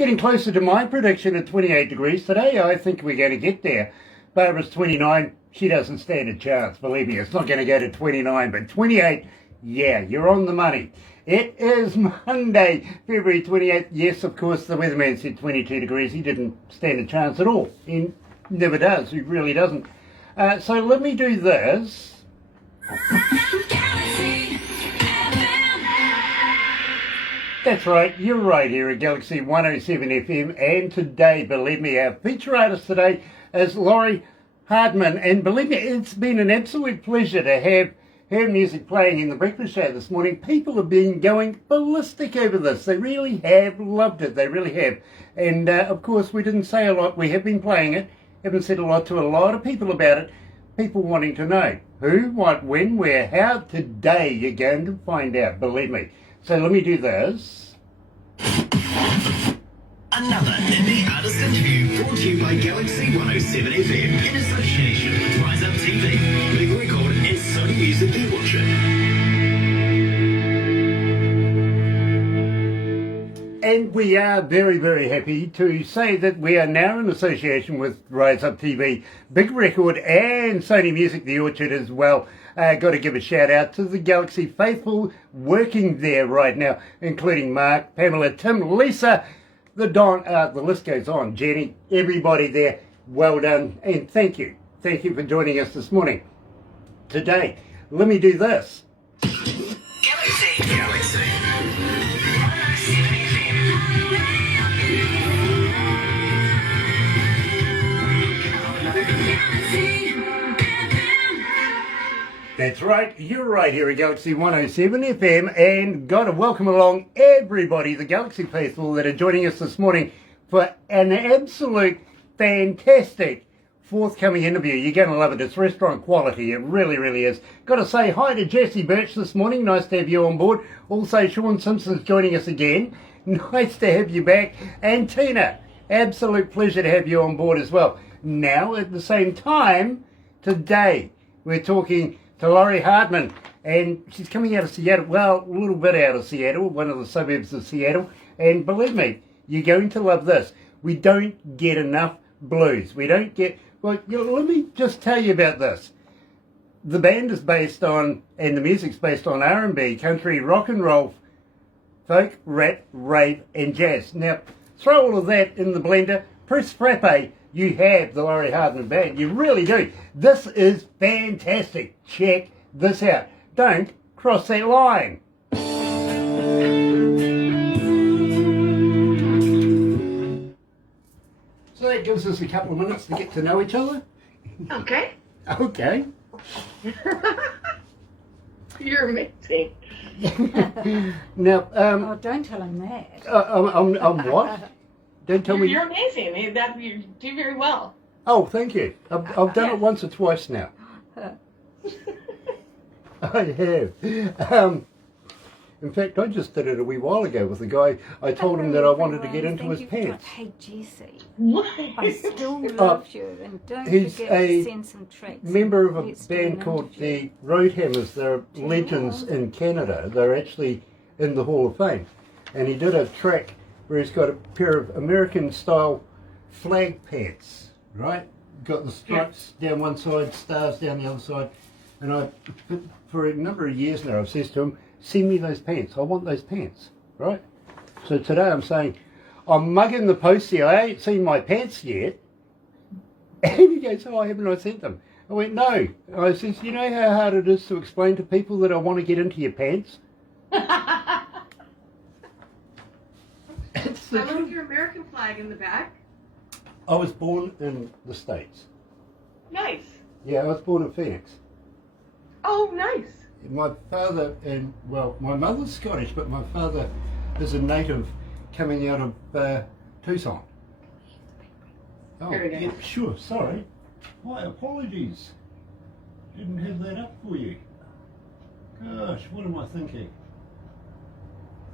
Getting closer to my prediction at 28 degrees today. I think we're going to get there. Barbara's 29. She doesn't stand a chance. Believe me, it's not going to go to 29, but 28, yeah, you're on the money. It is Monday, February 28th. Yes, of course, the weatherman said 22 degrees. He didn't stand a chance at all. He never does. He really doesn't. So let me do this. That's right, you're right here at Galaxy 107 FM, and today, believe me, our feature artist today is Lori Hardman, and believe me, it's been an absolute pleasure to have her music playing in the breakfast show this morning. People have been going ballistic over this. They really have loved it, they really have. And of course, we didn't say a lot. We have been playing it, haven't said a lot to a lot of people about it. People wanting to know who, what, when, where, how. Today you're going to find out, believe me. So let me do this. Another indie artist interview brought to you by Galaxy 107 FM in association with Rise Up TV, Big Record and Sony Music The Orchard. And we are very, very happy to say that we are now in association with Rise Up TV, Big Record and Sony Music The Orchard as well. Got to give a shout out to the Galaxy faithful working there right now, including Mark, Pamela, Tim, Lisa, the list goes on, Jenny, everybody there. Well done, and thank you for joining us this morning. Today, let me do this. Galaxy. That's right, you're right here at Galaxy 107 FM, and got to welcome along everybody, the Galaxy faithful that are joining us this morning for an absolute fantastic forthcoming interview. You're going to love it. It's restaurant quality. It really, really is. Got to say hi to Jessie Birch this morning. Nice to have you on board. Also, Sean Simpson's joining us again. Nice to have you back. And Tina, absolute pleasure to have you on board as well. Now, at the same time, today, we're talking to Lori Hardman, and she's coming out of Seattle, well, a little bit out of Seattle, one of the suburbs of Seattle, and believe me, you're going to love this. We don't get enough blues. We don't get, well, let me just tell you about this. The band is based on, and the music's based on R&B, country, rock and roll, folk, rap, rave, and jazz. Now, throw all of that in the blender, press frappe, you have the Lori Hardman Band. You really do. This is fantastic. Check this out. Don't cross that line. So that gives us a couple of minutes to get to know each other. Okay. Okay. You're amazing. Now, Oh, don't tell him that. I'm what? Don't tell me. You're amazing. You do very well. Oh, thank you. I've done it once or twice now. I have. In fact, I just did it a wee while ago with a guy. I told him that I wanted to get into his pants. Hey, Jessie, What? I still love you, and don't He's forget a to send some tracks. Member of a Let's do band an called interview. the Roadhammers. They're legends in Canada. They're actually in the Hall of Fame. And he did a track where he's got a pair of American-style flag pants, right? Got the stripes down one side, stars down the other side. And for a number of years now, I've said to him, send me those pants. I want those pants, right? So today I'm saying, I'm mugging the post here. I ain't seen my pants yet. And he goes, oh, haven't I sent them? I went, no. I says, you know how hard it is to explain to people that I want to get into your pants? It's the I love truth. your American flag in the back. I was born in the States. Nice. Yeah, I was born in Phoenix. Oh, nice. My father, and well, my mother's Scottish, but my father is a native coming out of Tucson. Oh, Very nice. yeah, sure, sorry. My apologies. Didn't have that up for you. Gosh, what am I thinking?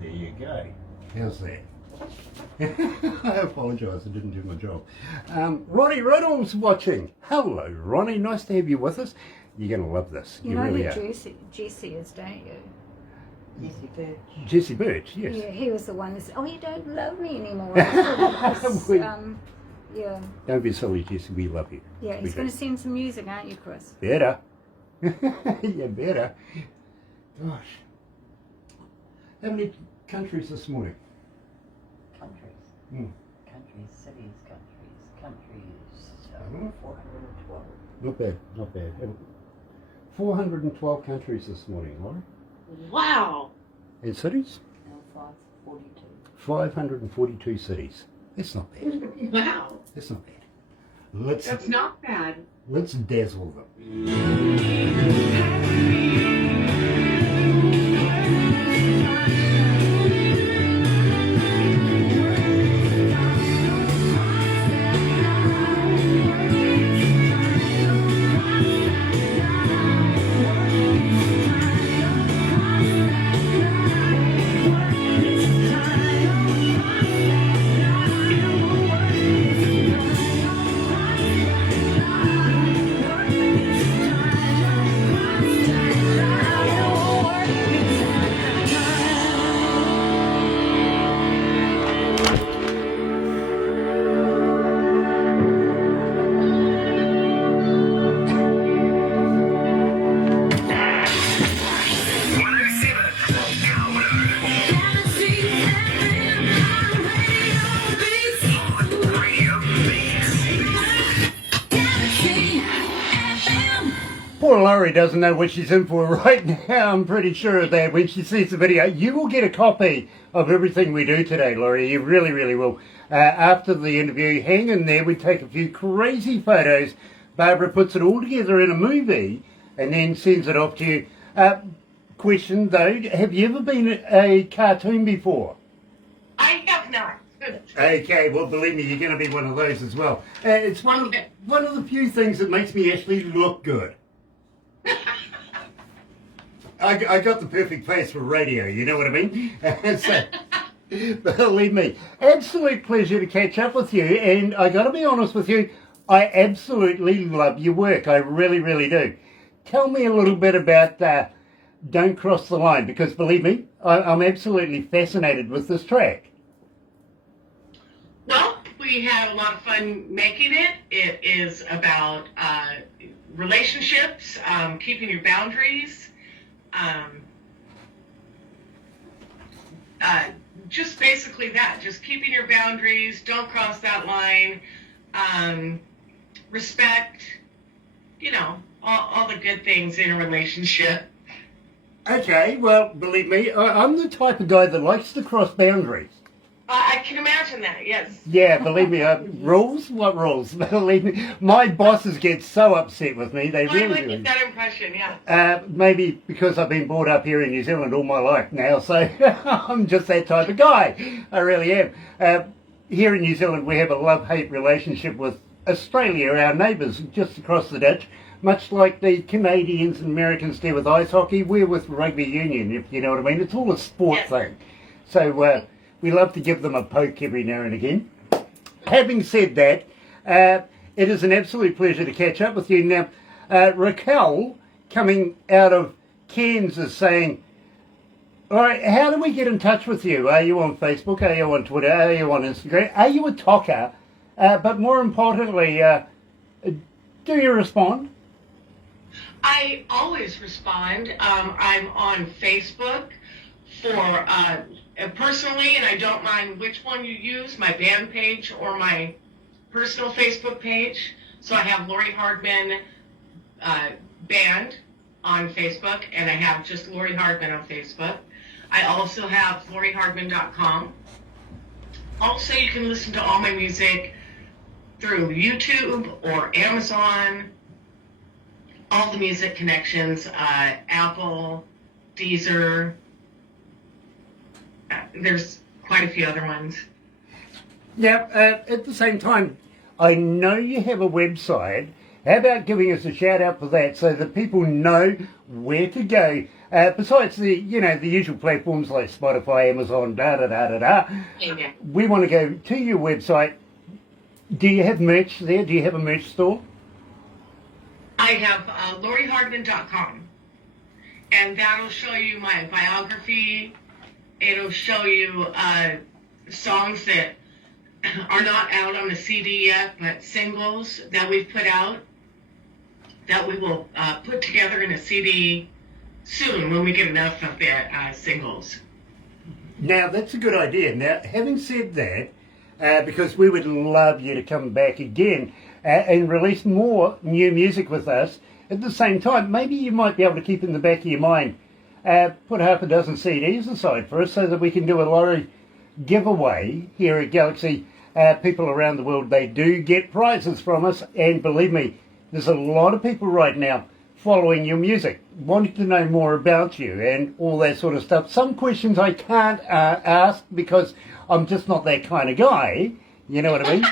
There you go. How's that? I apologise, I didn't do my job. Ronnie Riddle's watching. Hello, Ronnie. Nice to have you with us. You're going to love this. You You know really who are. Jessie is, don't you? Jesse Birch. Jesse Birch, yes. Yeah, he was the one that said, "Oh, you don't love me anymore." Because, yeah, Don't be silly, Jesse. We love you. yeah. We He's do. going to send some music, aren't you, Chris? Better. You better. Gosh. How many countries this morning? Countries. Hmm. Countries, cities, countries. Mhm. 412. Not bad, not bad. 412 countries this morning, Laura. Wow. And cities? No, 542. 542 cities. That's not bad. Wow. That's not bad. Let's That's not bad. dazzle them. Poor Lori doesn't know what she's in for right now. I'm pretty sure that when she sees the video, you will get a copy of everything we do today, Lori. You really, really will. After the interview, hang in there. We take a few crazy photos. Barbara puts it all together in a movie and then sends it off to you. Question though, have you ever been a cartoon before? I have not. Okay, well, believe me, you're going to be one of those as well. It's one of the few things that makes me actually look good. I got the perfect face for radio, you know what I mean? So, believe me, absolute pleasure to catch up with you. And I got to be honest with you, I absolutely love your work. I really, really do. Tell me a little bit about Don't Cross the Line, because believe me, I'm absolutely fascinated with this track. Well, we had a lot of fun making it. It is about relationships, keeping your boundaries, just basically that. Just keeping your boundaries, don't cross that line, respect, you know, all the good things in a relationship. Okay, well, believe me, I'm the type of guy that likes to cross boundaries. I can imagine that, yes. Yeah, believe me, rules? What rules? Believe me, my bosses get so upset with me. They I really would do. get that impression, yeah. Maybe because I've been brought up here in New Zealand all my life now, so I'm just that type of guy. I really am. Here in New Zealand, we have a love-hate relationship with Australia, our neighbours just across the ditch. Much like the Canadians and Americans do with ice hockey, we're with rugby union, if you know what I mean. It's all a sport thing. So we love to give them a poke every now and again. Having said that, it is an absolute pleasure to catch up with you. Now, Raquel, coming out of Kansas, saying, all right, how do we get in touch with you? Are you on Facebook? Are you on Twitter? Are you on Instagram? Are you a talker? But more importantly, do you respond? I always respond. I'm on Facebook for personally, and I don't mind which one you use, my band page or my personal Facebook page. So I have Lori Hardman band on Facebook, and I have just Lori Hardman on Facebook. I also have LoriHardman.com. Also, you can listen to all my music through YouTube or Amazon. All the music connections, Apple, Deezer. There's quite a few other ones. Now, at the same time, I know you have a website. How about giving us a shout out for that so that people know where to go? Besides the usual platforms like Spotify, Amazon, Yeah. we want to go to your website. Do you have merch there? Do you have a merch store? I have LoriHardman.com. and that'll show you my biography. It'll show you songs that are not out on the CD yet, but singles that we've put out that we will put together in a CD soon when we get enough of the singles. Now, that's a good idea. Now, having said that, because we would love you to come back again and release more new music with us at the same time, maybe you might be able to keep in the back of your mind, put half a dozen CDs aside for us so that we can do a lottery giveaway here at Galaxy. People around the world, they do get prizes from us, and believe me, there's a lot of people right now following your music, wanting to know more about you and all that sort of stuff. Some questions I can't ask because I'm just not that kind of guy, you know what I mean?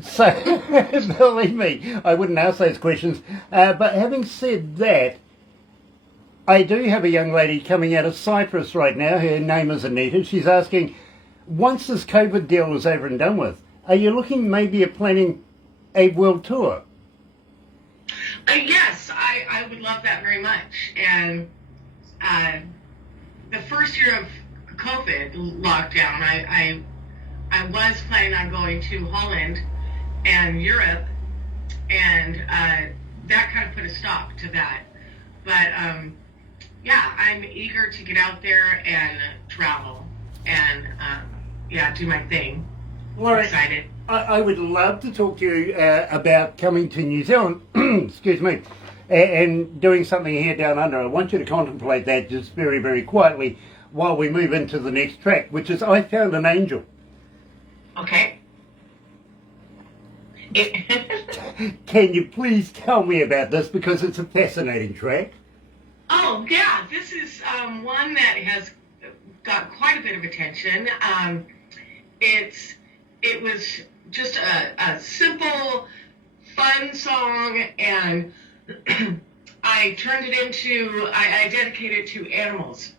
So, believe me, I wouldn't ask those questions. But having said that, I do have a young lady coming out of Cyprus right now. Her name is Anita. She's asking, once this COVID deal is over and done with, are you looking maybe at planning a world tour? Yes, I would love that very much. And the first year of COVID lockdown, I was planning on going to Holland and Europe, and that kind of put a stop to that. But yeah, I'm eager to get out there and travel and do my thing. Lori, Excited. I would love to talk to you about coming to New Zealand, excuse me, and doing something here down under. I want you to contemplate that just very, very quietly while we move into the next track, which is I Found an Angel. Okay. Can you please tell me about this, because it's a fascinating track? Oh, yeah, this is one that has got quite a bit of attention. It was just a simple, fun song, and I turned it into, I dedicated it to animals.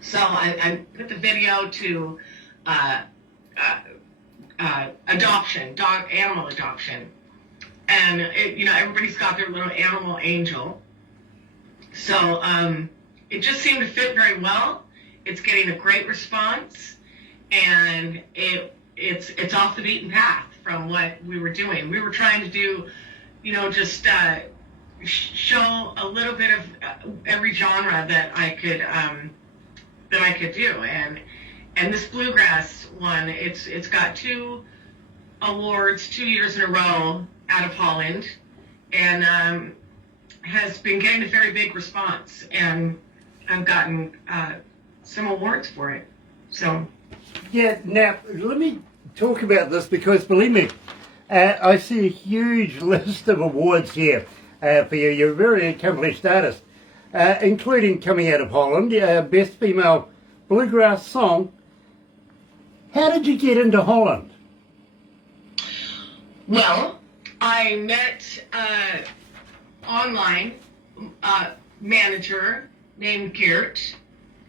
So I put the video to adoption, animal adoption. And, everybody's got their little animal angel. So it just seemed to fit very well. It's getting a great response, and it's off the beaten path from what we were doing. We were trying to do, just show a little bit of every genre that I could do, and this bluegrass one, it's got 2 awards 2 years in a row out of Holland, and has been getting a very big response, and I've gotten some awards for it. So yeah, now let me talk about this, because believe me, I see a huge list of awards here for you. You're a very accomplished artist, including coming out of Holland, Best Female Bluegrass Song. How did you get into Holland? Well, I met online manager named Geert,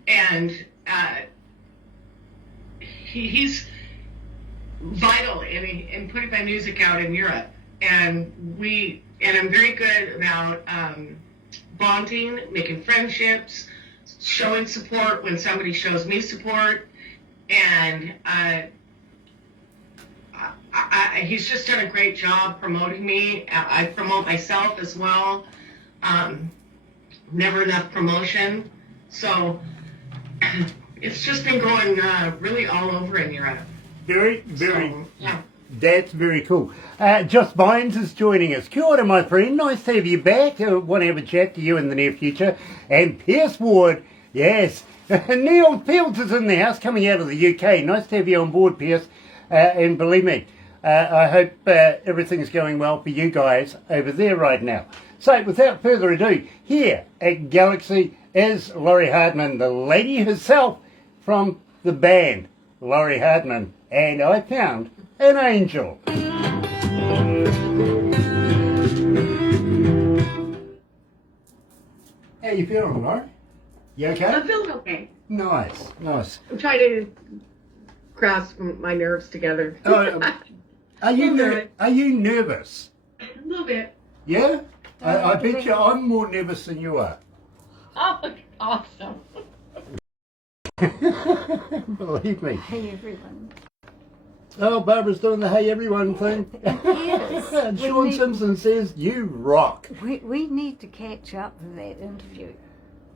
and he's vital in putting my music out in Europe, and I'm very good about bonding, making friendships, showing support when somebody shows me support, and he's just done a great job promoting me. I promote myself as well. Never enough promotion. So it's just been going really all over in Europe. Very, So, yeah. that's very cool. Joss Bynes is joining us. Kia ora, my friend. Nice to have you back. I want to have a chat to you in the near future. And Pierce Ward, yes. Neil Fields is in the house, coming out of the UK. Nice to have you on board, Pierce. And believe me, I hope everything's going well for you guys over there right now. So, without further ado, here at Galaxy is Lori Hardman, the lady herself from the band, Lori Hardman. And I Found an Angel. How you feeling, Lori? You okay? I'm feeling okay. Nice, nice. I'm trying to grasp my nerves together. Are you nervous? A little bit. Yeah? I bet you I'm more nervous than you are. Oh, awesome. Believe me. Hey, everyone. Oh, Barbara's doing the hey everyone thing. Yes. And Sean Simpson says, you rock. We need to catch up with that interview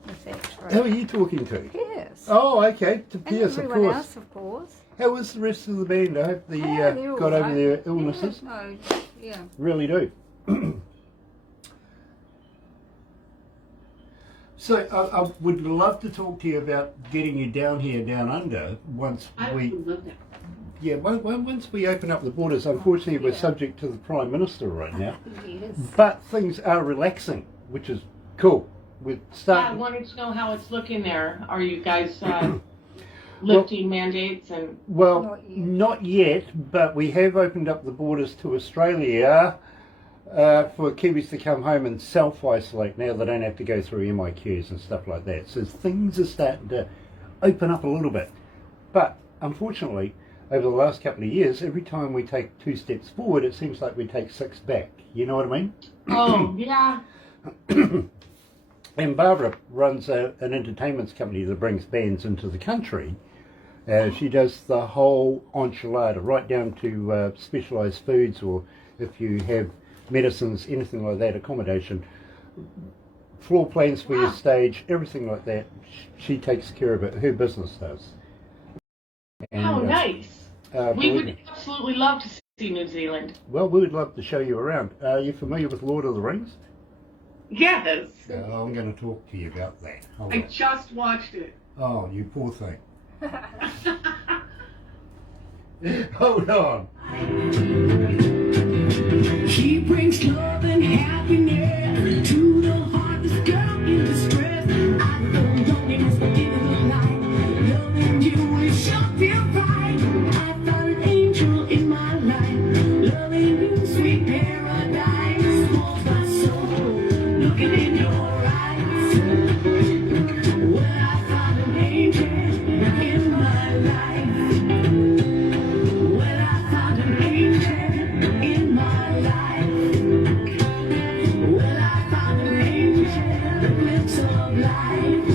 with that Who trip. are you talking to? Yes. Oh, okay, to And Pierce, of everyone course. else, of course. How was the rest of the band? I hope they They're all got over right. their illnesses. Yeah, no, yeah. Really do. So I would love to talk to you about getting you down here, down under, once we... love that. Yeah, once we open up the borders. Unfortunately, we're subject to the Prime Minister right now. Yes. But things are relaxing, which is cool. We're I starting... wanted to know how it's looking there. Are you guys lifting mandates and? Well, not yet, but we have opened up the borders to Australia for Kiwis to come home and self-isolate now. They don't have to go through MIQs and stuff like that. So things are starting to open up a little bit. But unfortunately, over the last couple of years, every time we take 2 steps forward, it seems like we take 6 back. You know what I mean? Oh, yeah. And Barbara runs an entertainment company that brings bands into the country. She does the whole enchilada, right down to specialised foods, or if you have medicines, anything like that, accommodation, floor plans for your stage, everything like that. She takes care of it. Her business does. And, How nice. We believe would me. absolutely love to see New Zealand. Well, we would love to show you around. Are you familiar with Lord of the Rings? Yes. I'm going to talk to you about that. Hold I on. just watched it. Oh, you poor thing. Hold on. She brings love and happiness to the heartless girl in distress. I don't know it must be the light. Loving you is sure feel right. I found an angel in my life. Loving you, sweet paradise. Warms my soul. Looking in your eyes. Well, I found an angel in my life. Well, I found an angel in my life. Well, I found an angel, a glimpse of life.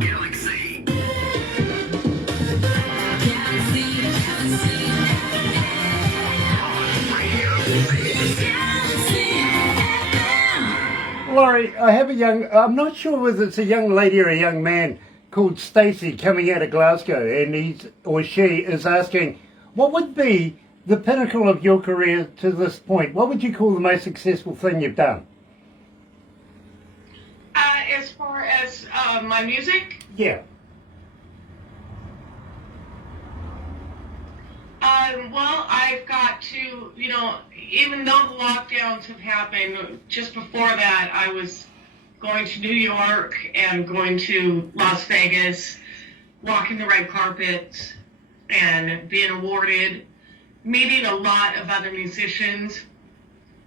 Galaxy. Lori, I have I'm not sure whether it's a young lady or a young man called Stacey coming out of Glasgow, and she is asking, what would be the pinnacle of your career to this point? What would you call the most successful thing you've done? As far as my music, Yeah. well, I've got to, even though the lockdowns have happened, just before that, I was going to New York and going to Las Vegas, walking the red carpet and being awarded, meeting a lot of other musicians.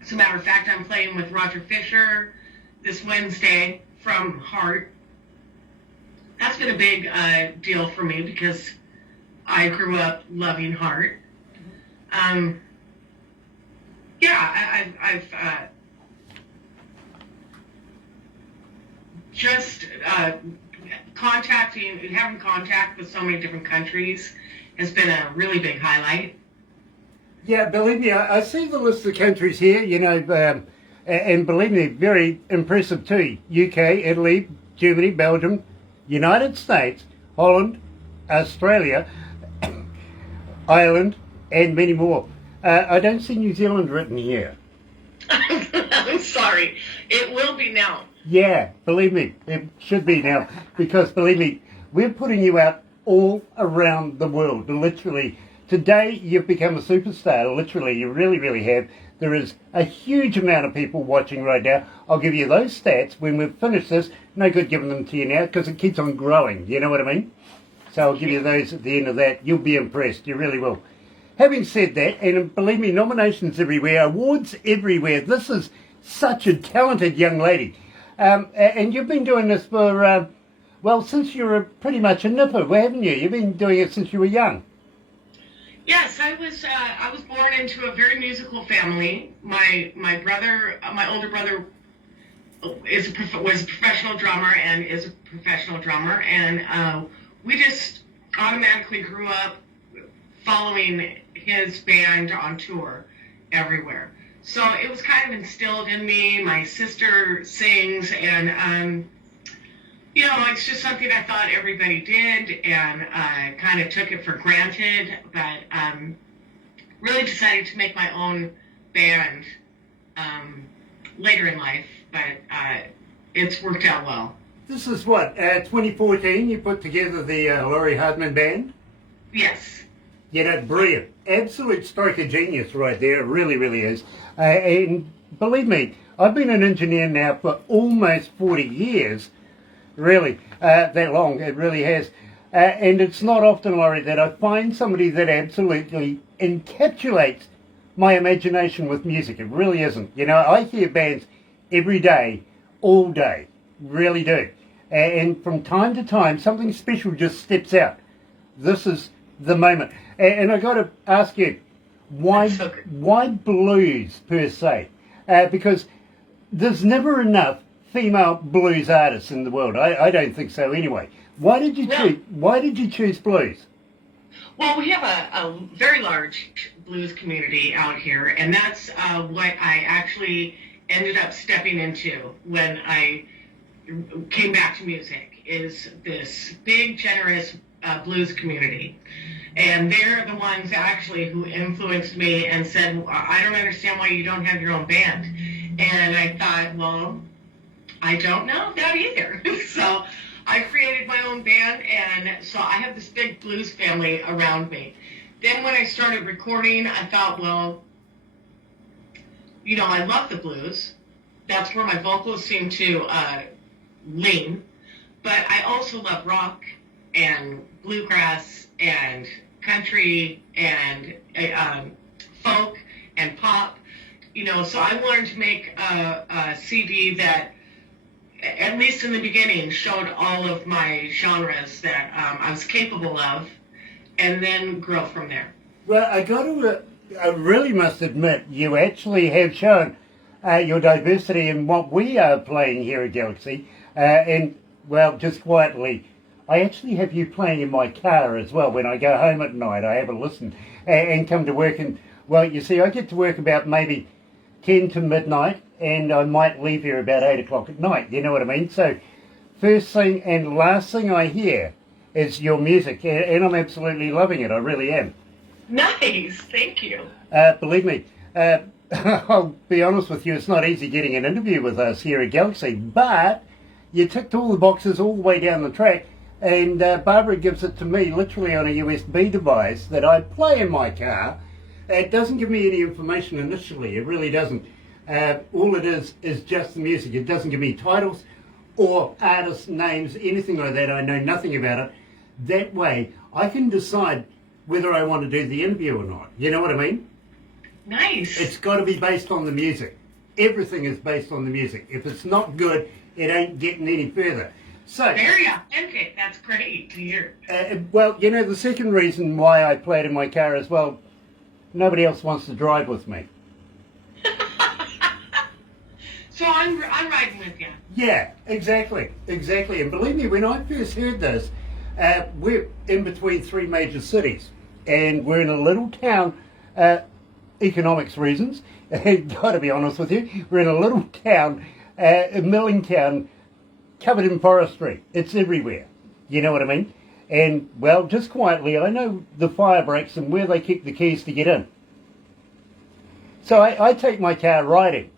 As a matter of fact, I'm playing with Roger Fisher this Wednesday from Heart. That's been a big deal for me because I grew up loving Heart. I've just having contact with so many different countries has been a really big highlight. Yeah, believe me, I see the list of countries here, and believe me, very impressive too. UK, Italy, Germany, Belgium, United States, Holland, Australia, Ireland, and many more. I don't see New Zealand written here. I'm sorry. It will be now. Yeah, believe me, it should be now, because believe me, we're putting you out all around the world, literally. Today, you've become a superstar, literally, you really, really have. There is a huge amount of people watching right now. I'll give you those stats when we've finished this. No good giving them to you now, because it keeps on growing, you know what I mean? So I'll give you those at the end of that. You'll be impressed, you really will. Having said that, and believe me, nominations everywhere, awards everywhere. This is such a talented young lady. And you've been doing this for, since you were pretty much a nipper, haven't you? You've been doing it since you were young. Yes, I was born into a very musical family. My brother, my older brother, was a professional drummer and is a professional drummer, and we just automatically grew up following his band on tour everywhere. So it was kind of instilled in me. My sister sings, and it's just something I thought everybody did, and I kind of took it for granted, but really decided to make my own band later in life, but it's worked out well. This is what, 2014, you put together the Lori Hardman band? Yes. Brilliant. Absolute stroke of genius right there. It really, really is. And believe me, I've been an engineer now for almost 40 years. Really, that long, it really has. And it's not often, Laurie, that I find somebody that absolutely encapsulates my imagination with music. It really isn't. I hear bands every day, all day. Really do. And from time to time, something special just steps out. This is the moment. And I got to ask you, why blues per se? Because there's never enough female blues artists in the world. I don't think so anyway. Why did you choose blues? Well, we have a very large blues community out here, and that's what I actually ended up stepping into when I came back to music, is this big, generous blues community. And they're the ones actually who influenced me and said, I don't understand why you don't have your own band. And I thought, well, I don't know that either. So I created my own band, and so I have this big blues family around me. Then when I started recording, I thought, well, I love the blues. That's where my vocals seem to lean. But I also love rock and bluegrass and country and folk and pop. So I wanted to make a CD that, at least in the beginning, showed all of my genres that I was capable of, and then grow from there. Well, I really must admit, you actually have shown your diversity in what we are playing here at Galaxy. And, well, just quietly, I actually have you playing in my car as well. When I go home at night, I have a listen and come to work. And, well, you see, I get to work about maybe 10 to midnight, and I might leave here about 8 o'clock at night. You know what I mean? So first thing and last thing I hear is your music, and I'm absolutely loving it. I really am. Nice. Thank you. Believe me, I'll be honest with you, it's not easy getting an interview with us here at Galaxy, but you ticked all the boxes all the way down the track, and Barbara gives it to me literally on a USB device that I play in my car. It doesn't give me any information initially. It really doesn't. All it is just the music. It doesn't give me titles or artist names, anything like that. I know nothing about it. That way, I can decide whether I want to do the interview or not. You know what I mean? Nice. It's got to be based on the music. Everything is based on the music. If it's not good, it ain't getting any further. So very authentic. That's great to hear. Well, the second reason why I play it in my car as well, nobody else wants to drive with me. So I'm riding with you. Yeah, exactly. And believe me, when I first heard this, we're in between three major cities, and we're in a little town, economics reasons, got to be honest with you, we're in a little town, a milling town, covered in forestry. It's everywhere. You know what I mean? And, well, just quietly, I know the fire breaks and where they keep the keys to get in. So I take my car riding,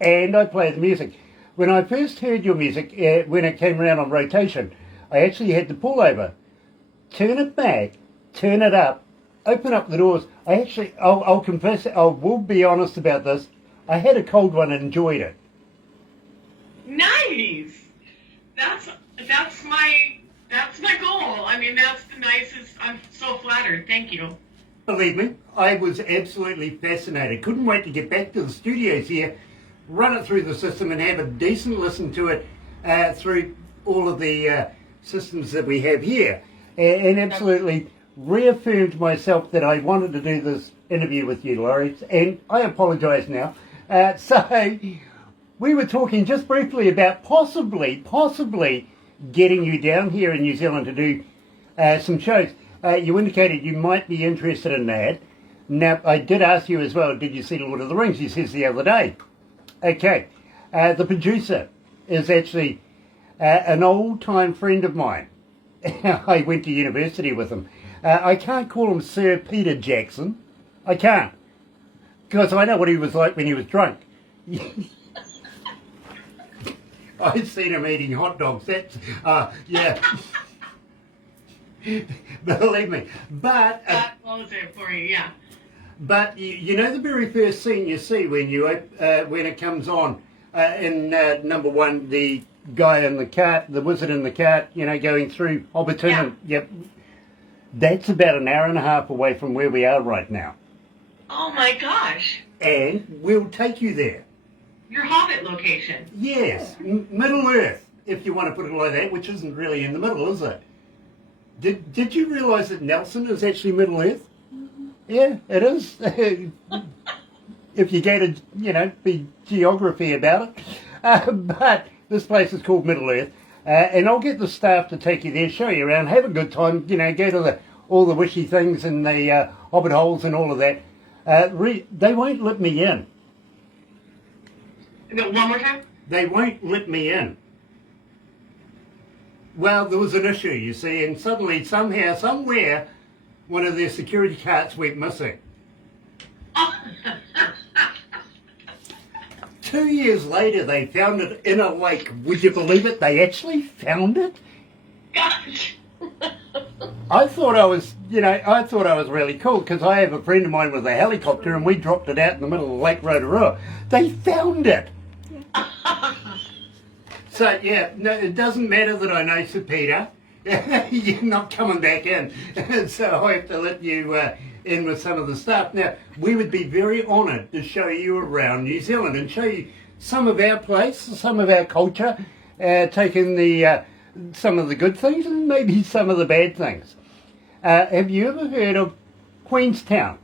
and I play the music. When I first heard your music, when it came around on rotation, I actually had to pull over, turn it back, turn it up, open up the doors. I'll confess, I will be honest about this, I had a cold one and enjoyed it. Nice! That's my goal. I mean, that's the nicest. I'm so flattered. Thank you. Believe me, I was absolutely fascinated. Couldn't wait to get back to the studios here, run it through the system and have a decent listen to it through all of the systems that we have here. And absolutely reaffirmed myself that I wanted to do this interview with you, Lori, and I apologise now. So we were talking just briefly about possibly getting you down here in New Zealand to do some shows. You indicated you might be interested in that. Now, I did ask you as well, did you see Lord of the Rings? You said the other day. Okay. The producer is actually an old-time friend of mine. I went to university with him. I can't call him Sir Peter Jackson. I can't. Because I know what he was like when he was drunk. I've seen him eating hot dogs. That's, yeah. Believe me. But... That close it for you, yeah. But you know the very first scene you see when it comes on in number one, the guy in the cart, the wizard in the cart, you know, going through Hobbiton. Yeah. And, yep, that's about an hour and a half away from where we are right now. Oh my gosh. And we'll take you there. Your Hobbit location. Yes, Middle Earth, if you want to put it like that, which isn't really in the middle, is it? Did you realise that Nelson is actually Middle Earth? Yeah, it is. If you go to, you know, be geography about it. But this place is called Middle Earth. And I'll get the staff to take you there, show you around, have a good time, you know, go to all the wishy things and the hobbit holes and all of that. They won't let me in. No, one more time? They won't let me in. Well, there was an issue, you see, and suddenly, somehow, somewhere, one of their security carts went missing. Oh. 2 years later, they found it in a lake. Would you believe it? They actually found it? Gosh. I thought I was really cool because I have a friend of mine with a helicopter and we dropped it out in the middle of Lake Rotorua. They found it. So, yeah, no, it doesn't matter that I know Sir Peter. You're not coming back in. So I have to let you in with some of the stuff. Now, we would be very honoured to show you around New Zealand and show you some of our place, some of our culture, taking some of the good things and maybe some of the bad things. Have you ever heard of Queenstown?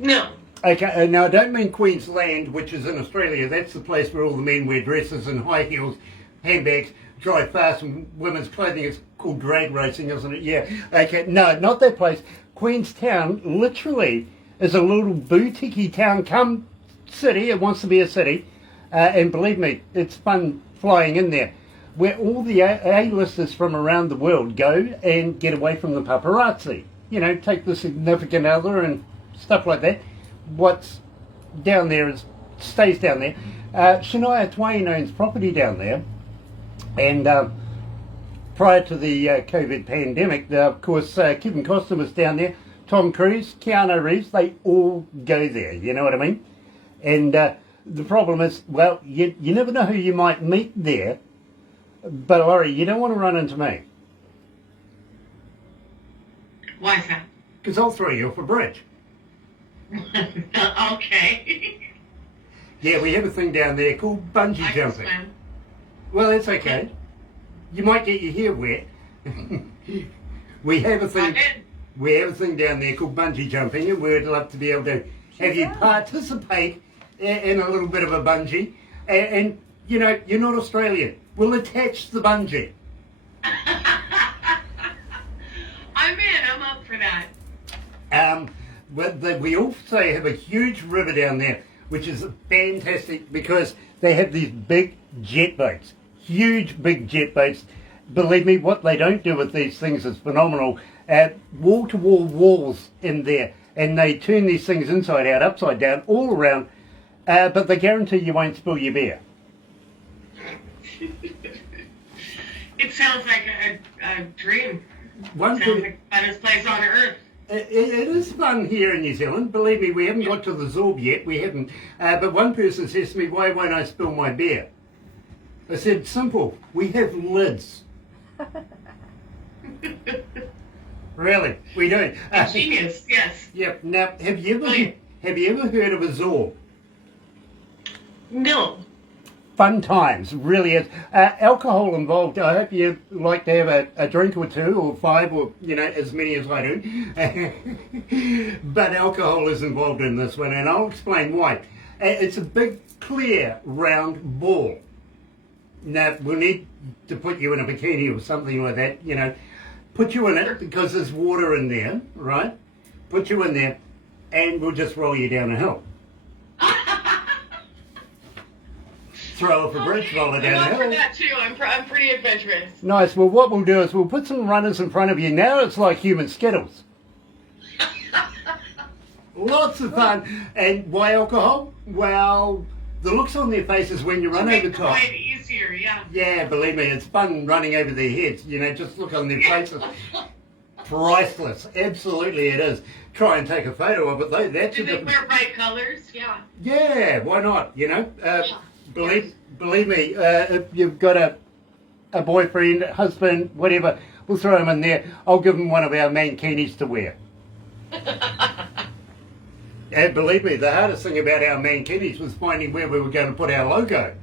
No. Okay, now I don't mean Queensland, which is in Australia. That's the place where all the men wear dresses and high heels, handbags, drive fast, and women's clothing. It's called drag racing, isn't it? Yeah. Okay, no, not that place. Queenstown literally is a little boutique town come city. It wants to be a city. And believe me, it's fun flying in there, where all the A-listers from around the world go and get away from the paparazzi. You know, take the significant other and stuff like that. What's down there stays down there. Shania Twain owns property down there, and prior to the COVID pandemic, of course, Kevin Costner was down there, Tom Cruise, Keanu Reeves, they all go there, you know what I mean? And the problem is, well, you never know who you might meet there, but Laurie, you don't want to run into me. Why is that? Because I'll throw you off a bridge. Okay. Yeah, we have a thing down there called bungee I can jumping. swim. Well, that's okay. You might get your hair wet. We have a thing. We have a thing down there called bungee jumping, and we'd love to be able to have you participate in a little bit of a bungee. And you know, you're not Australian. We'll attach the bungee. I'm in. I'm up for that. But we also have a huge river down there, which is fantastic because they have these big jet boats, huge big jet boats. Believe me, what they don't do with these things is phenomenal. Wall-to-wall walls in there, and they turn these things inside out, upside down, all around, but they guarantee you won't spill your beer. It sounds like a dream. One Sounds like the funnest place on earth. It is fun here in New Zealand. Believe me, we haven't got to the Zorb yet. We haven't. But one person says to me, why won't I spill my beer? I said, simple. We have lids. Really, we do. Genius, yes. Yep. Now, have you ever Right. heard of a Zorb? No. fun times, really is. Alcohol involved. I hope you like to have a drink or two or five or, as many as I do. But alcohol is involved in this one, and I'll explain why. It's a big, clear, round ball. Now, we'll need to put you in a bikini or something like that, Put you in it because there's water in there, right? Put you in there, and we'll just roll you down a hill. Throw off a bridge, roll it down I'm a up for hill. that too. I'm pretty adventurous. Nice. Well, what we'll do is we'll put some runners in front of you. Now it's like human Skittles. Lots of fun. And why alcohol? Well, the looks on their faces when you run over Make the top. ride easier, yeah. Yeah, believe me, it's fun running over their heads. Just look on their faces. Priceless. Absolutely it is. Try and take a photo of it though. That's Do a they different... wear bright colors? Yeah. Yeah, why not? Yeah. Believe me, if you've got a boyfriend, husband, whatever, we'll throw him in there. I'll give him one of our mankinis to wear. And believe me, the hardest thing about our mankinis was finding where we were going to put our logo.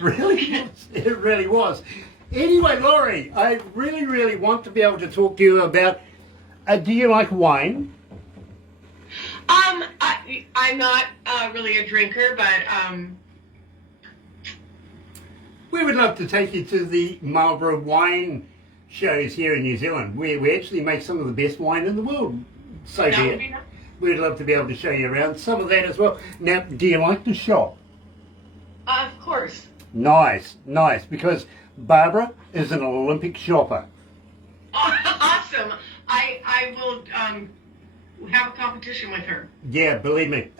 Really was. It really was. Anyway, Lori, I really, really want to be able to talk to you about, do you like wine? I'm not really a drinker, but We would love to take you to the Marlborough wine shows here in New Zealand. We actually make some of the best wine in the world. So that be would be it. nice. We'd love to be able to show you around some of that as well. Now, do you like to shop? Of course. Nice, because Barbara is an Olympic shopper. Awesome. I will have a competition with her. Yeah, believe me.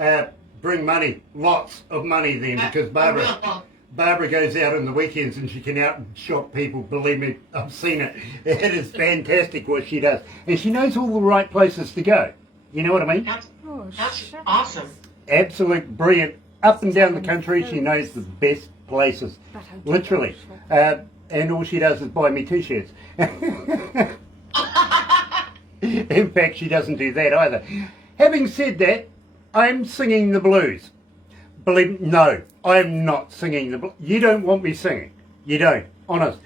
Bring money, lots of money then, because Barbara goes out on the weekends and she can out and shop people. Believe me, I've seen it. It is fantastic what she does. And she knows all the right places to go. You know what I mean? That's shut up. awesome. Absolute brilliant. Up and down the country, she knows the best places. Literally. And all she does is buy me t-shirts. In fact, she doesn't do that either. Having said that, I'm singing the blues. No, I'm not singing the blues. You don't want me singing. You don't. Honest.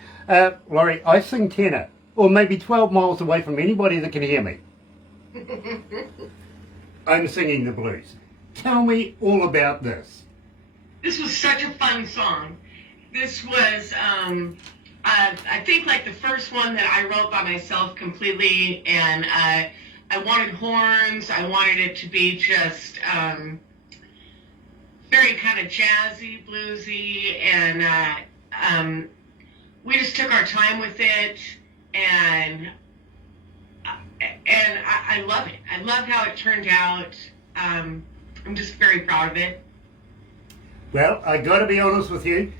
Laurie, I sing tenor. Or maybe 12 miles away from anybody that can hear me. I'm singing the blues. Tell me all about this. This was such a fun song. This was, I think, like the first one that I wrote by myself completely, and I wanted horns. I wanted it to be just very kind of jazzy, bluesy, and we just took our time with it, and I love it. I love how it turned out. I'm just very proud of it. Well, I got to be honest with you.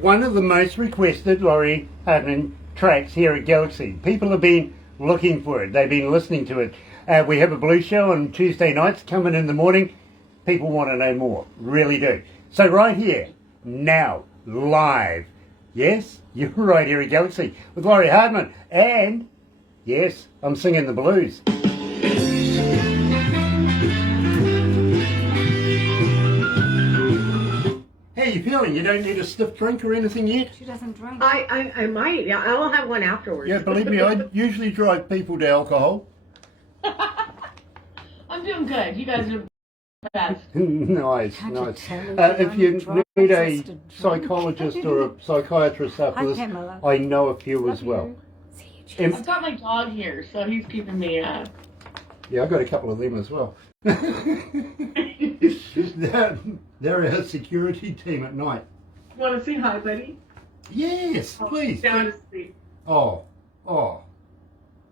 One of the most requested Lori Hardman tracks here at Galaxy. People have been looking for it. They've been listening to it. We have a blues show on Tuesday nights coming in the morning. People want to know more. Really do. So right here, now, live. Yes, you're right here at Galaxy with Lori Hardman. And, yes, I'm singing the blues. How you feeling? You don't need a stiff drink or anything yet? She doesn't drink. I might. Yeah, I'll have one afterwards. Yeah, believe me, I usually drive people to alcohol. I'm doing good. You guys are best. Nice, Can't you nice. tell me that If I'm you drunk need just a to drink? psychologist or a psychiatrist after Hi, this, Pamela. I know a few as Love well. you. See you, Jess. I've got my dog here, so he's keeping me Yeah, I got a couple of them as well. They're our security team at night. Want to say hi, buddy? Yes, please. Down to sleep. Oh,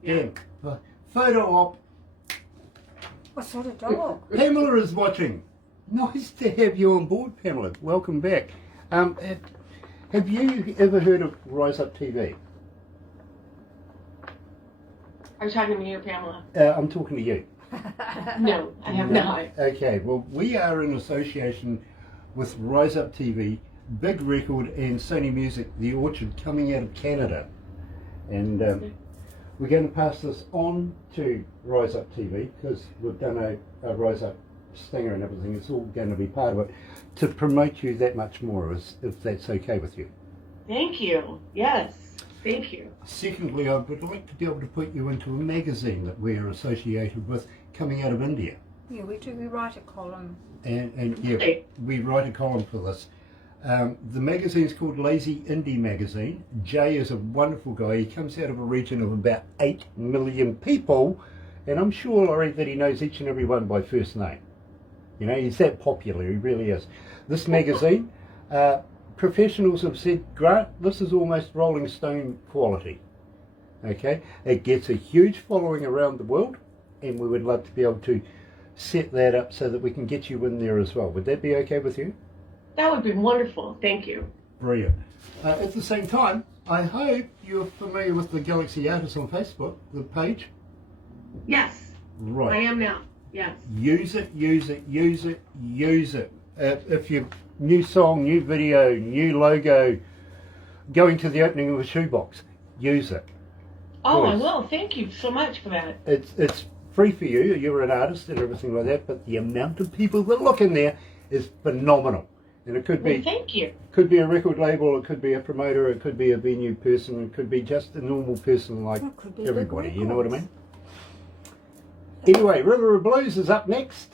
Yeah. yeah. Photo op. What sort of dog? Pamela is watching. Nice to have you on board, Pamela. Welcome back. Have you ever heard of Rise Up TV? Are you talking to me or Pamela? I'm talking to you. No, I have not. Okay, well, we are in association with Rise Up TV, Big Record and Sony Music, The Orchard, coming out of Canada. And we're going to pass this on to Rise Up TV because we've done a Rise Up stinger and everything. It's all going to be part of it to promote you that much more, if that's okay with you. Thank you. Yes. Thank you. Secondly, I would like to be able to put you into a magazine that we're associated with coming out of India. Yeah, we do. We write a column. And yeah, Okay. we write a column for this. The magazine's called Lazy Indie Magazine. Jay is a wonderful guy. He comes out of a region of about 8 million people, and I'm sure, Laurie, that he knows each and every one by first name. You know, he's that popular, he really is. This magazine, professionals have said, Grant, this is almost Rolling Stone quality. Okay, it gets a huge following around the world, and we would love to be able to set that up so that we can get you in there as well. Would that be okay with you? That would be wonderful. Thank you. Brilliant. At the same time, I hope you're familiar with the Galaxy Artists on Facebook, the page. Yes, Right. I am now. Yes. Use it, use it, use it, use it. If you new song, new video, new logo, going to the opening of a shoebox, use it. Oh, I Yes. will. Thank you so much for that. It's free for you. You're an artist and everything like that, but the amount of people that look in there is phenomenal. And it could Well, be thank you. a record label, it could be a promoter, it could be a venue person, it could be just a normal person like It could be everybody. big You know what I records. mean? Anyway, River of Blues is up next.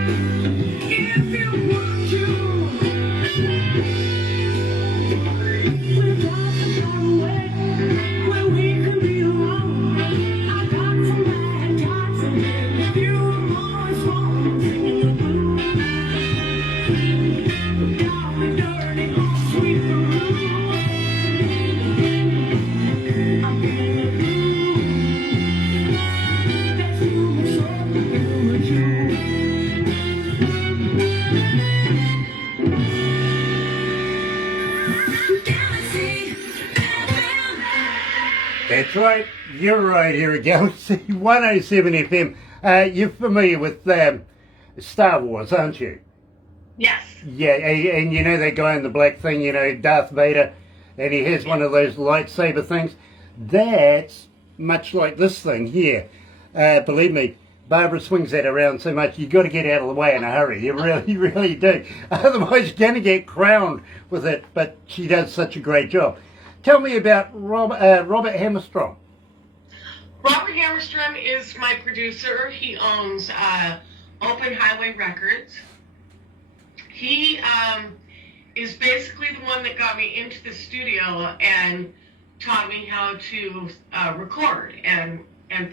If you want to, we'll drive away where we can be alone. I got some bad, got some good. You always want to sing the blues. Got me dirty, sweet the blues. I'm in the blues. That's you, so you. Galaxy FM. That's right, you're right here at Galaxy 107 FM. You're familiar with Star Wars, aren't you? Yes. Yeah, and you know that guy in the black thing, you know, Darth Vader, and he has one of those lightsaber things. That's much like this thing here. Believe me, Barbara swings that around so much, you've got to get out of the way in a hurry. You really, really do. Otherwise, you're going to get crowned with it, but she does such a great job. Tell me about Robert Hammerstrom. Robert Hammerstrom is my producer. He owns Open Highway Records. He is basically the one that got me into the studio and taught me how to record and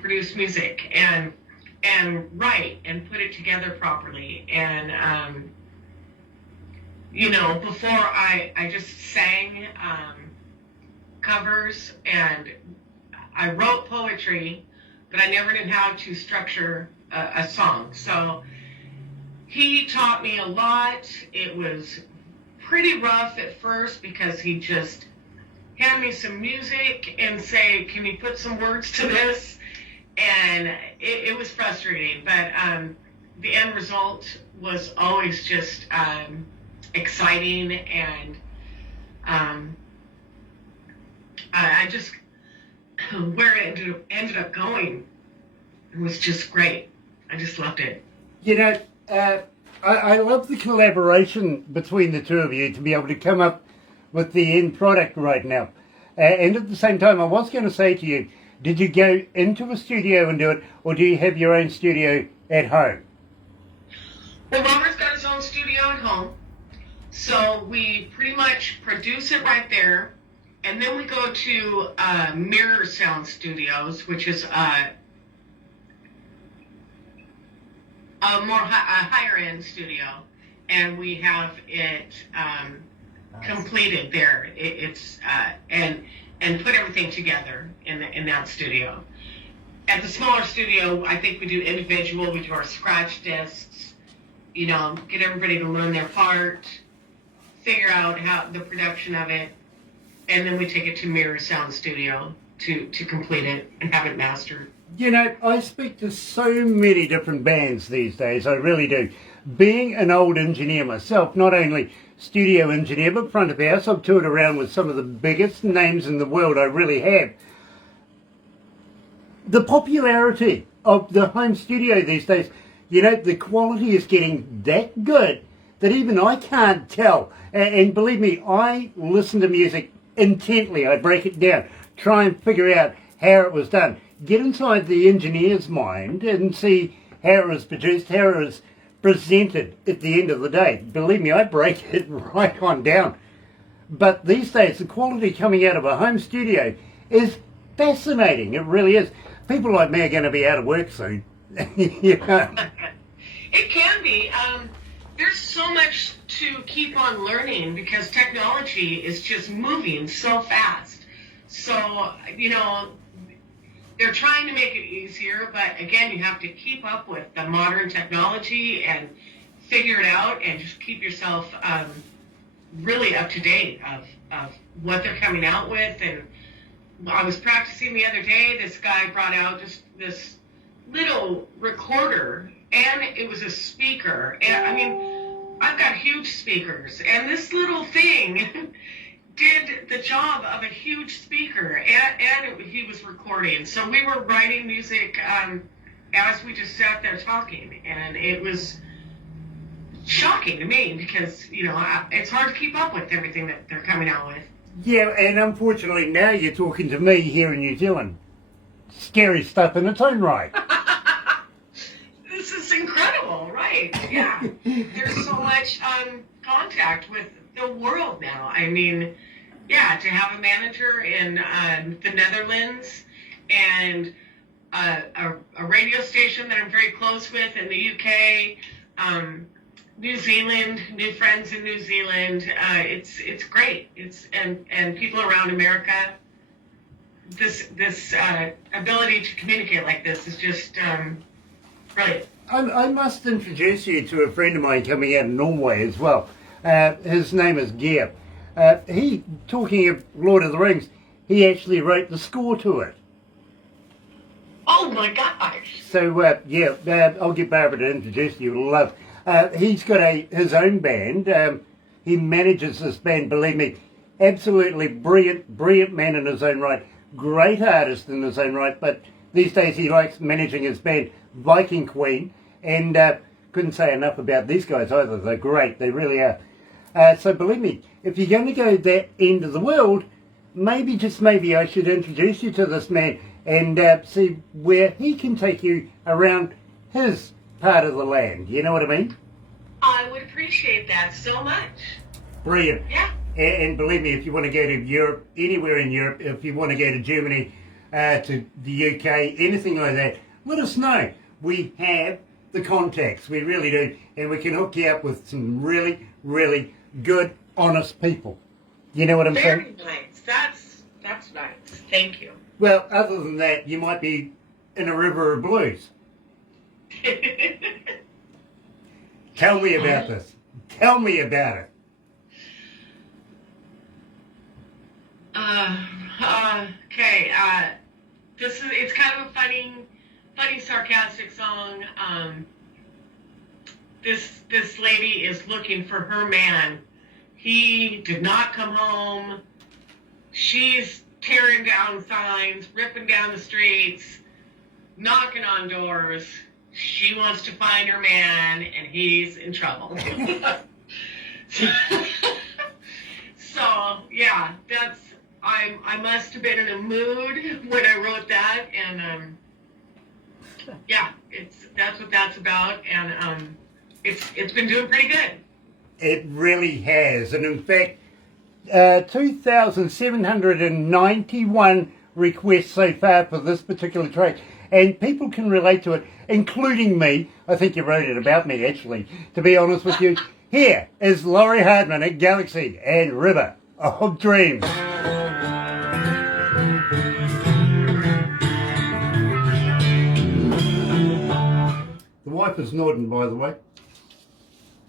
produce music and write and put it together properly. And you know, before I just sang covers, and I wrote poetry, but I never knew how to structure a song. So he taught me a lot. It was pretty rough at first because he just hand me some music and say, can you put some words to this? And it was frustrating, but the end result was always just exciting, and I just, where it ended up going was just great. I just loved it. You know, I love the collaboration between the two of you to be able to come up with the end product right now. And at the same time, I was going to say to you, did you go into a studio and do it, or do you have your own studio at home? Well, Robert's got his own studio at home, so we pretty much produce it right there, and then we go to Mirror Sound Studios, which is a more higher end studio, and we have it completed there. It's and put everything together in that studio. At the smaller studio, I think we do individual. We do our scratch discs. You know, get everybody to learn their part, figure out how the production of it, and then we take it to Mirror Sound Studio to complete it and have it mastered. You know, I speak to so many different bands these days, I really do. Being an old engineer myself, not only studio engineer, but front of house, I've toured around with some of the biggest names in the world, I really have. The popularity of the home studio these days. You know, the quality is getting that good that even I can't tell. And believe me, I listen to music intently. I break it down, try and figure out how it was done. Get inside the engineer's mind and see how it was produced, how it was presented at the end of the day. Believe me, I break it right on down. But these days, the quality coming out of a home studio is fascinating. It really is. People like me are going to be out of work soon. You know? It can be. There's so much to keep on learning because technology is just moving so fast. So, you know, they're trying to make it easier, but again, you have to keep up with the modern technology and figure it out and just keep yourself really up to date of what they're coming out with. And I was practicing the other day, this guy brought out just this little recorder, and it was a speaker. And I mean, I've got huge speakers, and this little thing did the job of a huge speaker, and he was recording. So we were writing music as we just sat there talking, and it was shocking to me because, you know, it's hard to keep up with everything that they're coming out with. Yeah, and unfortunately now you're talking to me here in New Zealand. Scary stuff in its own right. This is incredible, right? Yeah. There's so much contact with the world now. I mean, yeah, to have a manager in the Netherlands and a radio station that I'm very close with in the UK, New Zealand, new friends in New Zealand. It's great. And people around America. This ability to communicate like this is just brilliant. I must introduce you to a friend of mine coming out of Norway as well. His name is Gear. He, talking of Lord of the Rings, he actually wrote the score to it. Oh my gosh! So I'll get Barbara to introduce you. You'll love. He's got his own band. He manages this band. Believe me, absolutely brilliant man in his own right. Great artist in his own right. But these days he likes managing his band, Viking Queen, and couldn't say enough about these guys either. They're great. They really are. So believe me, if you're going to go that end of the world, maybe, just maybe, I should introduce you to this man and see where he can take you around his part of the land. You know what I mean? I would appreciate that so much. Brilliant. Yeah. And believe me, if you want to go to Europe, anywhere in Europe, if you want to go to Germany, to the UK, anything like that, let us know. We have the contacts. We really do. And we can hook you up with some really, really good, honest people. You know what I'm saying? Very nice. That's nice. Thank you. Well, other than that, you might be in a river of blues. Tell me about this. Tell me about it. Okay. It's kind of a funny, sarcastic song. This lady is looking for her man. He did not come home. She's tearing down signs, ripping down the streets, knocking on doors. She wants to find her man, and he's in trouble. So yeah, I must have been in a mood when I wrote that, and yeah, that's what that's about, and it's been doing pretty good. It really has, and in fact, 2,791 requests so far for this particular track, and people can relate to it, including me. I think you wrote it about me, actually, to be honest with you. Here is Lori Hardman at Galaxy and River of Dreams. The wife is nodding, by the way.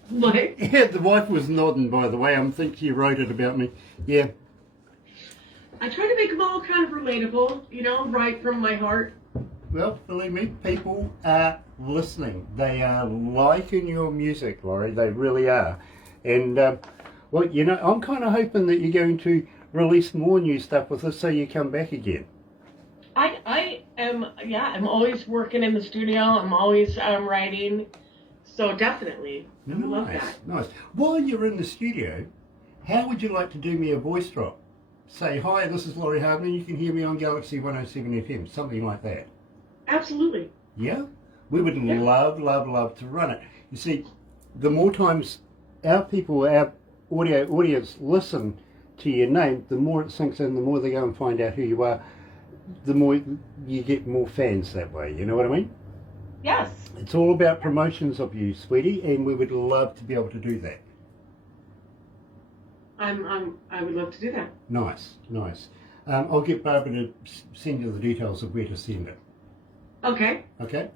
What? Yeah, the wife was nodding, by the way. I think she wrote it about me. Yeah. I try to make them all kind of relatable, right from my heart. Well, believe me, people are listening. They are liking your music, Lori. They really are. And, well, I'm kind of hoping that you're going to release more new stuff with us so you come back again. I I'm always working in the studio. I'm always writing. So definitely, I would love that. Nice. While you're in the studio, how would you like to do me a voice drop? Say, hi, this is Lori Hardman. You can hear me on Galaxy 107 FM, something like that. Absolutely. Yeah? We would love to run it. You see, the more times our people, our audience listen to your name, the more it sinks in, the more they go and find out who you are, the more you get more fans that way. You know what I mean? Yes. It's all about promotions of you, sweetie, and we would love to be able to do that. I would love to do that. Nice. I'll get Barbara to send you the details of where to send it. Okay. Okay?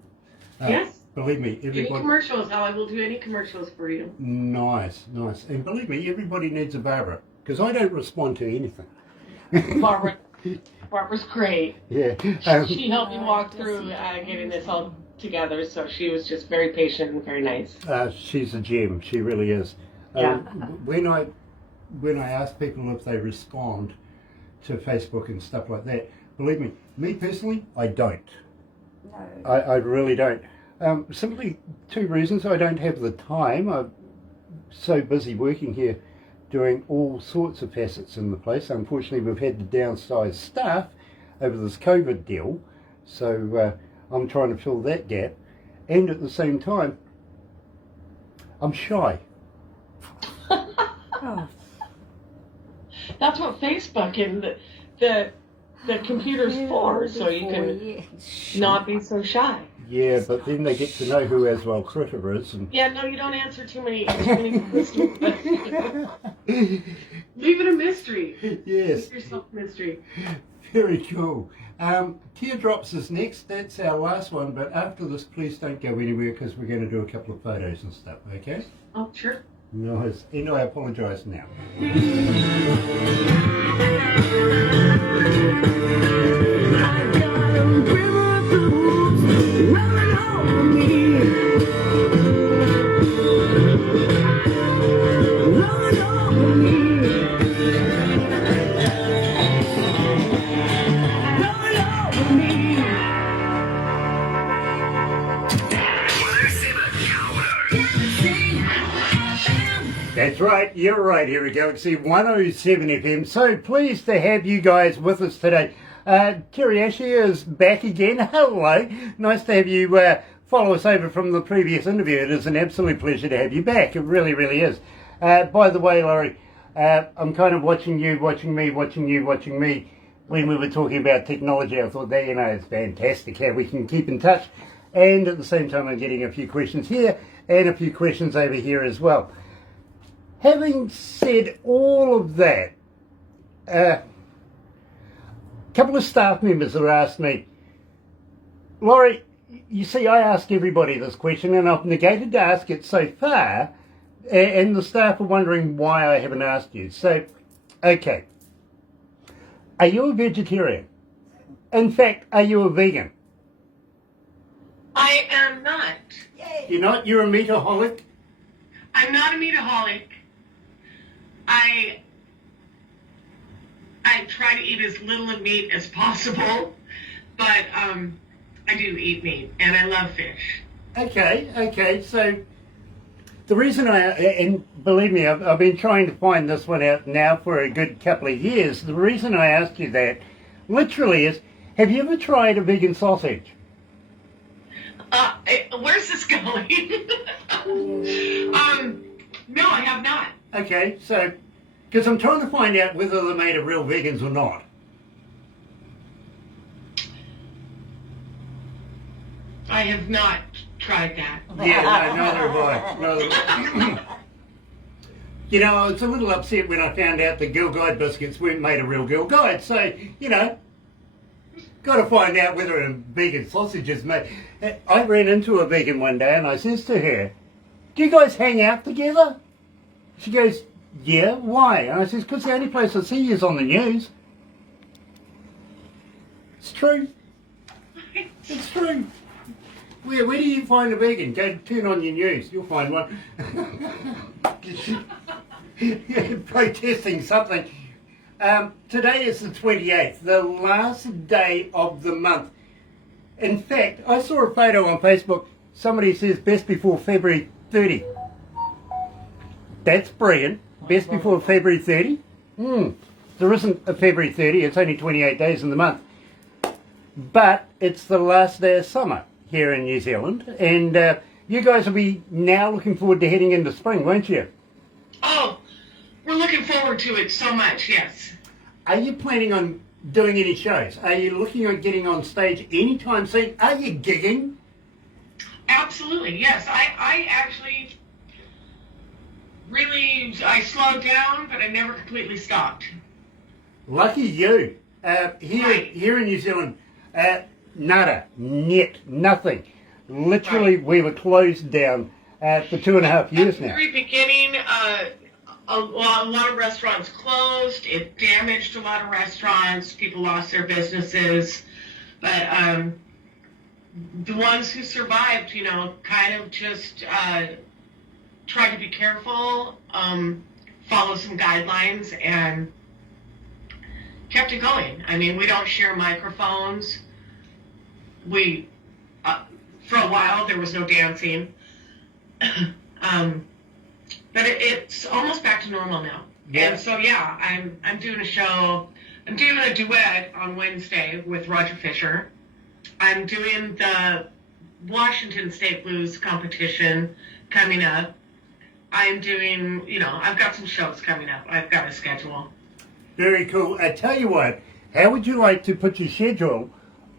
Yes. Believe me, Any everybody... commercials? I will do any commercials for you. Nice. And believe me, everybody needs a Barbara, because I don't respond to anything. Barbara's great. Yeah. She helped me walk through getting this all together, so she was just very patient and very nice. She's a gem. She really is. Yeah. When I ask people if they respond to Facebook and stuff like that, believe me personally, I don't. No. I really don't. Simply two reasons. I don't have the time. I'm so busy working here doing all sorts of facets in the place. Unfortunately, we've had to downsize staff over this COVID deal, so I'm trying to fill that gap. And at the same time, I'm shy. Oh, That's what Facebook and the computer's for, so you can not be so shy. Yeah, but then they get to know who Aswell Critter is. And Yeah, no, you don't answer too many questions. Leave it a mystery. Yes, Keep yourself a mystery. very cool. Teardrops is next. That's our last one. But after this, please don't go anywhere because we're going to do a couple of photos and stuff. Okay? Oh, sure. Nice. And I apologise now. I got a river of blues running over me. Running over me. Running over me. That's right, you're right here at Galaxy 107 FM. So pleased to have you guys with us today. Terry Ashley is back again. Hello. Nice to have you follow us over from the previous interview. It is an absolute pleasure to have you back. It really, really is. By the way, Laurie, I'm kind of watching you, watching me. When we were talking about technology, I thought that, it's fantastic how we can keep in touch. And at the same time, I'm getting a few questions here and a few questions over here as well. Having said all of that, a couple of staff members have asked me, Laurie, you see, I ask everybody this question and I've negated to ask it so far, and the staff are wondering why I haven't asked you. So, okay, are you a vegetarian? In fact, are you a vegan? I am not. You're not? You're a meataholic? I'm not a meataholic. I try to eat as little of meat as possible, but I do eat meat, and I love fish. Okay, so the reason and believe me, I've been trying to find this one out now for a good couple of years. The reason I asked you that, literally, is, have you ever tried a vegan sausage? Where's this going? No, I have not. Okay, so, because I'm trying to find out whether they're made of real vegans or not. I have not tried that. Yeah, no, neither have I. I was a little upset when I found out the Girl Guide biscuits weren't made of real Girl Guide, so, got to find out whether a vegan sausage is made. I ran into a vegan one day and I says to her, do you guys hang out together? She goes, yeah, why? And I says, because the only place I see you is on the news. It's true. It's true. Where do you find a vegan? Go turn on your news. You'll find one. Protesting something. Today is the 28th, the last day of the month. In fact, I saw a photo on Facebook. Somebody says best before February 30. That's brilliant. Best before February 30? There isn't a February 30. It's only 28 days in the month. But it's the last day of summer here in New Zealand. And you guys will be now looking forward to heading into spring, won't you? Oh, we're looking forward to it so much, yes. Are you planning on doing any shows? Are you looking at getting on stage anytime soon? Are you gigging? Absolutely, yes. I actually really, I slowed down, but I never completely stopped. Lucky you. Here in New Zealand, nada, net, nothing. Literally, we were closed down for 2.5 years At the now. very beginning, a lot of restaurants closed. It damaged a lot of restaurants. People lost their businesses. But the ones who survived, you know, kind of just tried to be careful, follow some guidelines, and kept it going. I mean, we don't share microphones. We, for a while, there was no dancing. But it's almost back to normal now. Yeah. And so, yeah, I'm doing a show. I'm doing a duet on Wednesday with Roger Fisher. I'm doing the Washington State Blues competition coming up. I'm doing, you know, I've got some shows coming up. I've got a schedule. Very cool. I tell you what, how would you like to put your schedule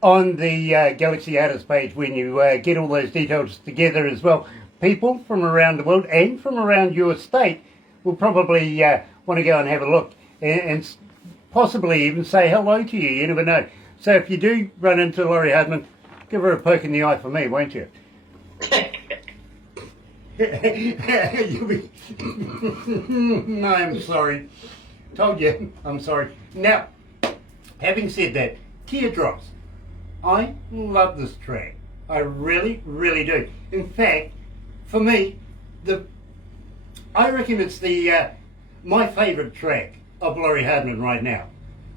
on the Galaxy Artist page when you get all those details together as well? People from around the world and from around your state will probably want to go and have a look and possibly even say hello to you. You never know. So if you do run into Lori Hardman, give her a poke in the eye for me, won't you? You'll be... No, I'm sorry. Told you, I'm sorry. Now, having said that, Teardrops. I love this track. I really, really do. In fact, for me, I reckon it's my favourite track of Lori Hardman right now.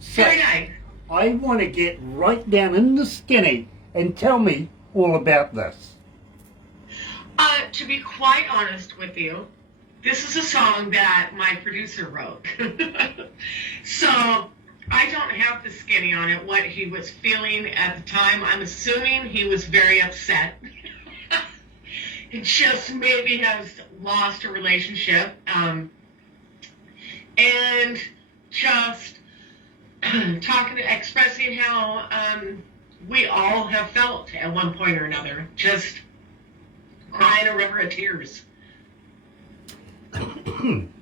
So, Very nice. I want to get right down in the skinny and tell me all about this. To be quite honest with you, this is a song that my producer wrote. So I don't have the skinny on it, what he was feeling at the time. I'm assuming he was very upset. He just maybe has lost a relationship. And just expressing how we all have felt at one point or another. Just crying a river of tears.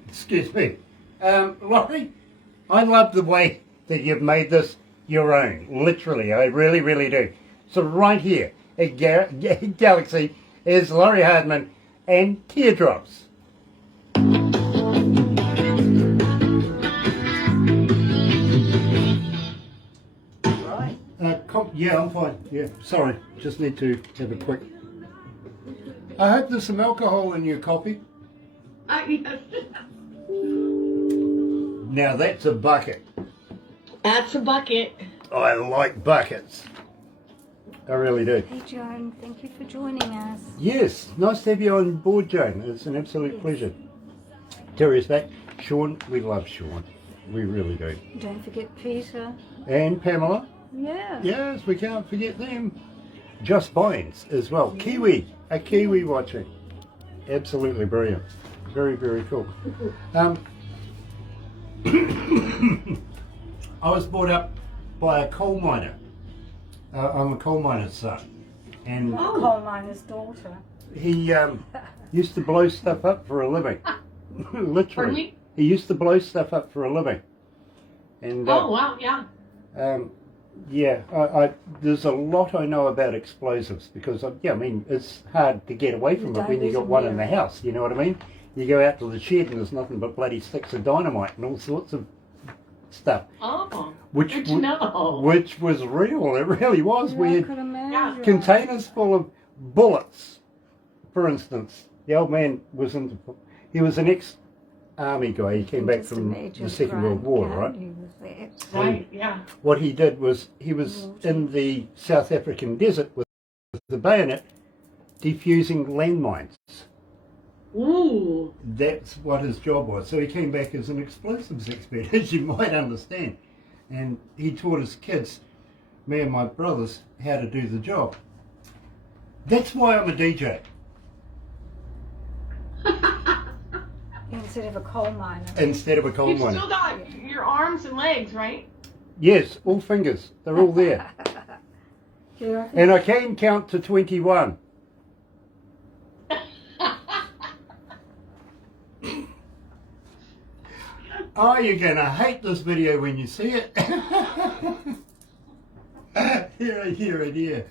Excuse me. Lori, I love the way that you've made this your own. Literally, I really, really do. So right here at Galaxy is Lori Hardman and Teardrops. Right. Yeah, I'm fine. Yeah, sorry. Just need to have a quick... I hope there's some alcohol in your coffee. Now that's a bucket. That's a bucket. I like buckets. I really do. Hey Joan, thank you for joining us. Yes, nice to have you on board, Joan. It's an absolute pleasure. Terry's back. Sean, we love Sean. We really do. Don't forget Peter. And Pamela. Yeah. Yes, we can't forget them. Joss Bynes as well. Kiwi. A Kiwi watching. Absolutely brilliant. Very, very cool. I was brought up by a coal miner. I'm a coal miner's son. And Coal miner's daughter. he used to blow stuff up for a living. Literally. Pardon me? He used to blow stuff up for a living. And Oh, wow, yeah. there's a lot I know about explosives because, I mean, it's hard to get away from it when you got one in the house, you know what I mean? You go out to the shed and there's nothing but bloody sticks of dynamite and all sorts of stuff. Oh, Which good to know. Which was real, it really was. We I had could imagine. containers full of bullets, for instance. The old man was he was an army guy. He came back Just from imagine the Second Grant World War, right? County was there. Right, yeah. What he did was he was in the South African desert with the bayonet defusing landmines. Ooh. That's what his job was. So he came back as an explosives expert, as you might understand. And he taught his kids, me and my brothers, how to do the job. That's why I'm a DJ. Instead of a coal miner. Instead of a coal You've miner. still got your arms and legs, right? Yes, all fingers. They're all there. Yeah. And I can count to 21. Oh, you're going to hate this video when you see it. Here.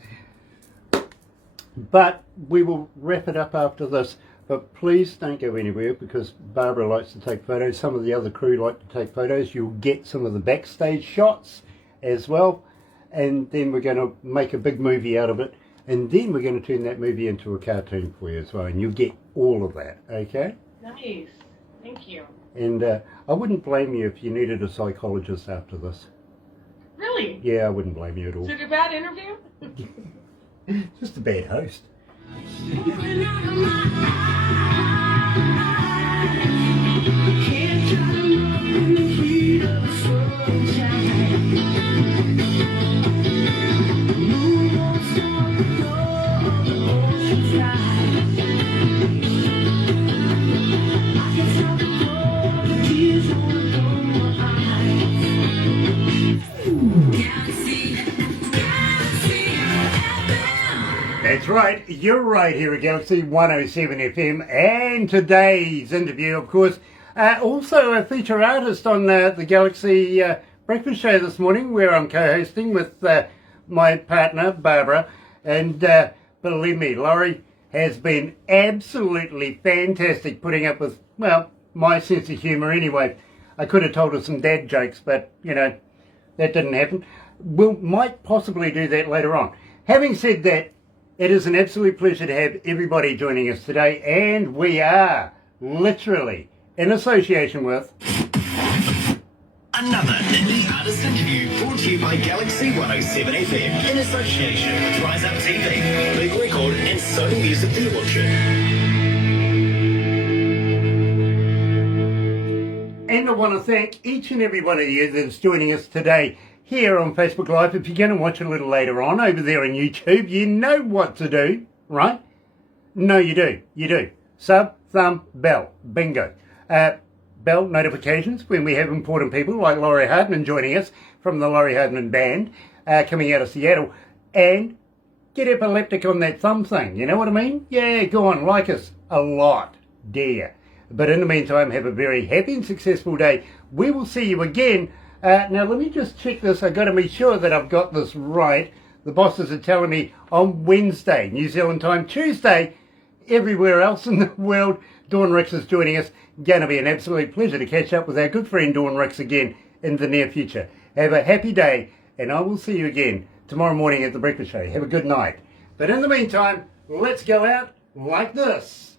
But we will wrap it up after this. But please don't go anywhere because Barbara likes to take photos. Some of the other crew like to take photos. You'll get some of the backstage shots as well. And then we're going to make a big movie out of it. And then we're going to turn that movie into a cartoon for you as well. And you'll get all of that, okay? Nice. Thank you. And I wouldn't blame you if you needed a psychologist after this. Really? Yeah, I wouldn't blame you at all. Is it a bad interview? Just a bad host. Open out of my eyes. Can't try to look in the heat of the sunshine. Moon won't stop the flow of the ocean's tide. I can stop the flow of the tears rolling from my eyes. Galaxy FM. That's right, you're right here at Galaxy 107 FM. And today's interview, of course, also a feature artist on the Galaxy Breakfast Show this morning, where I'm co-hosting with my partner, Barbara. And believe me, Lori has been absolutely fantastic putting up with, well, my sense of humour anyway. I could have told her some dad jokes, but, you know, that didn't happen. We might possibly do that later on. Having said that, it is an absolute pleasure to have everybody joining us today, and we are literally in association with... Another indie artist interview brought to you by Galaxy 107 FM in association with Rise Up TV, Big Record and Sony Music Dealership. And I want to thank each and every one of you that's joining us today here on Facebook Live. If you're going to watch a little later on over there on YouTube, you know what to do, right? No, you do. You do. Sub, thumb, bell. Bingo. Bell notifications when we have important people like Lori Hardman joining us from the Lori Hardman Band coming out of Seattle. And get epileptic on that thumb thing. You know what I mean? Yeah, go on, like us a lot, dear. But in the meantime, have a very happy and successful day. We will see you again. Now, let me just check this. I've got to be sure that I've got this right. The bosses are telling me on Wednesday, New Zealand time, Tuesday, everywhere else in the world. Dawn Ricks is joining us. Going to be an absolute pleasure to catch up with our good friend Dawn Ricks again in the near future. Have a happy day, and I will see you again tomorrow morning at the Breakfast Show. Have a good night. But in the meantime, let's go out like this.